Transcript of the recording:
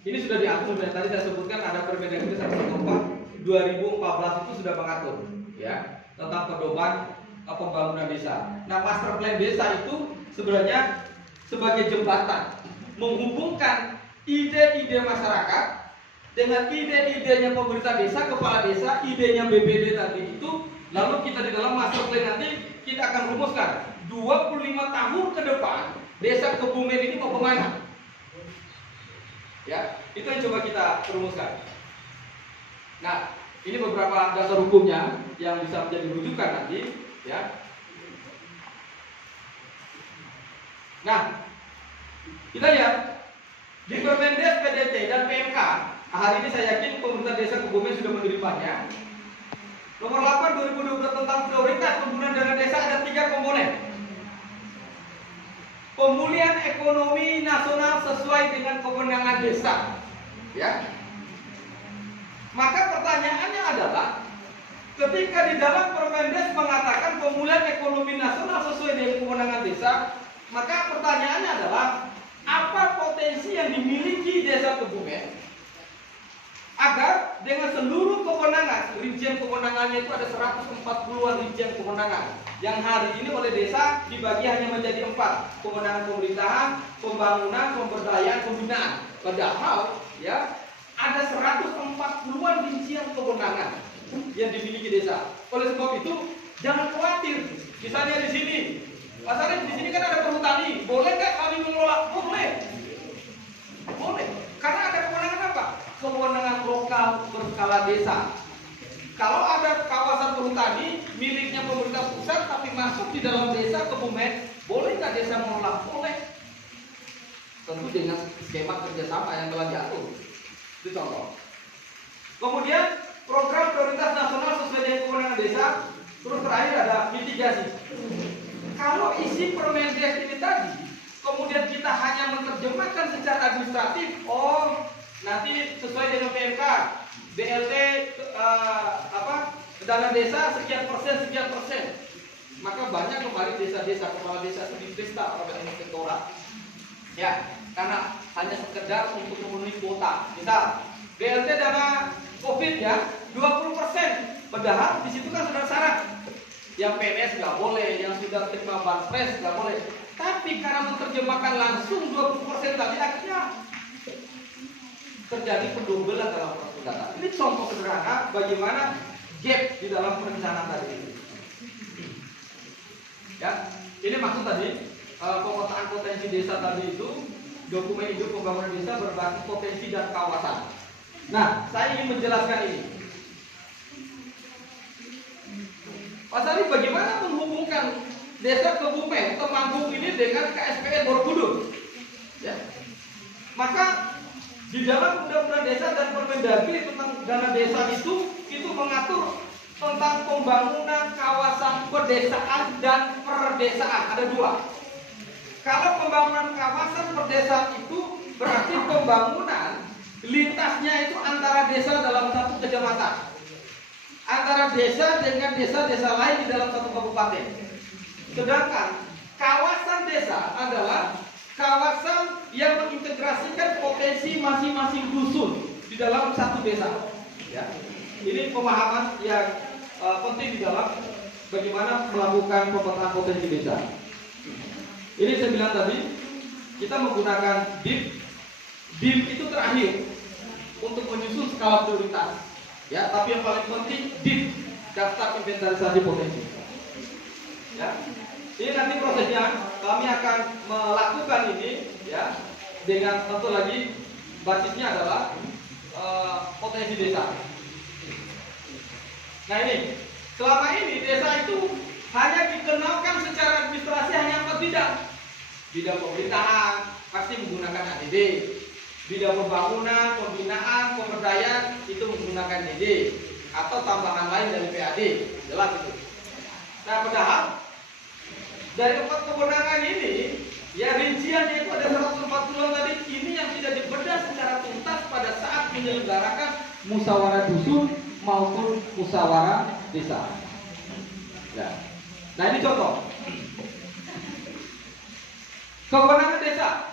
Ini sudah diatur sebenarnya. Tadi saya sebutkan ada Permendagri 114 2014 itu sudah mengatur ya tentang pedoman pembangunan desa. Nah, master plan desa itu sebenarnya sebagai jembatan menghubungkan ide-ide masyarakat dengan ide-idenya pemerintah desa, kepala desa, idenya BPD tadi itu. Lalu kita di dalam master plan nanti kita akan rumuskan 25 tahun ke depan desa Kebumen ini mau kemana? Ya, itu yang coba kita rumuskan. Nah, ini beberapa dasar hukumnya yang bisa menjadi rujukan nanti, ya. Nah, kita lihat di Permendes, PDT dan PMK. Hari ini saya yakin pemerintah desa Kebumen sudah menerimanya. Nomor 8 2022 tentang prioritas penggunaan dana desa ada 3 komponen. Pemulihan ekonomi nasional sesuai dengan kewenangan desa. Ya. Maka pertanyaannya adalah ketika di dalam Permendes mengatakan pemulihan ekonomi nasional sesuai dengan kewenangan desa, maka pertanyaannya adalah apa potensi yang dimiliki desa Kebumen agar dengan seluruh kewenangan, rincian kewenangannya itu ada 140-an rincian kewenangan yang hari ini oleh desa dibagi hanya menjadi 4: kewenangan pemerintahan, pembangunan, pemberdayaan, pembinaan. Padahal ya ada 140-an rincian kewenangan yang dimiliki desa. Oleh sebab itu jangan khawatir. Misalnya di sini, pasalnya di sini kan ada perhutani, boleh nggak kami mengelola? Boleh, boleh. Karena ada kewenangan apa? Kewenangan lokal berskala desa. Kalau ada kawasan perhutani miliknya pemerintah pusat tapi masuk di dalam desa Kebumen, boleh nggak desa mengelola? Boleh. Tentu dengan skema kerjasama yang telah diatur. Itu contoh. Kemudian program prioritas nasional sesuai dengan kewenangan desa. Terus terakhir ada mitigasi. Kalau isi Permendes ini tadi, kemudian kita hanya menerjemahkan secara administratif, oh nanti sesuai dengan PMK, BLT dana desa sekian persen, maka banyak kemarin desa-desa kepala desa itu divesta oleh inspektorat, ya, karena hanya sekedar untuk memenuhi kuota. Misal BLT dana COVID ya 20%, padahal di situ kan sudah syarat, yang PNS nggak boleh, yang sudah terima banpres nggak boleh. Tapi karena menerjemahkan langsung 20% tadi akhirnya terjadi pendobelan dalam proses data. Ini contoh sederhana bagaimana gap di dalam perencanaan tadi itu. Ya, ini maksud tadi pemetaan potensi desa tadi itu dokumen induk pembangunan desa berbasis potensi dan kawasan. Nah, saya ingin menjelaskan ini. Mas Ari, bagaimana menghubungkan desa Kebumen, Temanggung ini dengan KSPN Borobudur? Ya, maka di dalam Undang-Undang Desa dan Permendagri tentang dana desa itu mengatur tentang pembangunan kawasan pedesaan dan perdesaan. Ada 2. Kalau pembangunan kawasan perdesaan itu berarti pembangunan lintasnya itu antara desa dalam satu kecamatan, antara desa dengan desa-desa lain di dalam satu kabupaten. Sedangkan kawasan desa adalah kawasan yang mengintegrasikan potensi masing-masing dusun di dalam satu desa. Ya. Ini pemahaman yang penting di dalam bagaimana melakukan pemetaan potensi desa. Ini saya bilang tadi, kita menggunakan DIP. DIP itu terakhir untuk menyusun skala prioritas. Ya, tapi yang paling penting DIP, daftar inventarisasi potensi. Ya. Ini nanti prosesnya kami akan melakukan ini ya dengan tentu lagi basisnya adalah potensi desa. Nah ini selama ini desa itu hanya dikenalkan secara administrasi hanya 4 bidang. Bidang pemerintahan pasti menggunakan ADD, bidang pembangunan, pembinaan, pemberdayaan itu menggunakan DD atau tambahan lain dari PAD, jelas itu. Nah padahal dari 4 kewenangan ini, ya rinciannya itu ada 140-an tadi. Ini yang tidak dibedah secara tuntas pada saat menyelenggarakan musyawarah dusun maupun musyawarah desa. Nah ini contoh. Kewenangan desa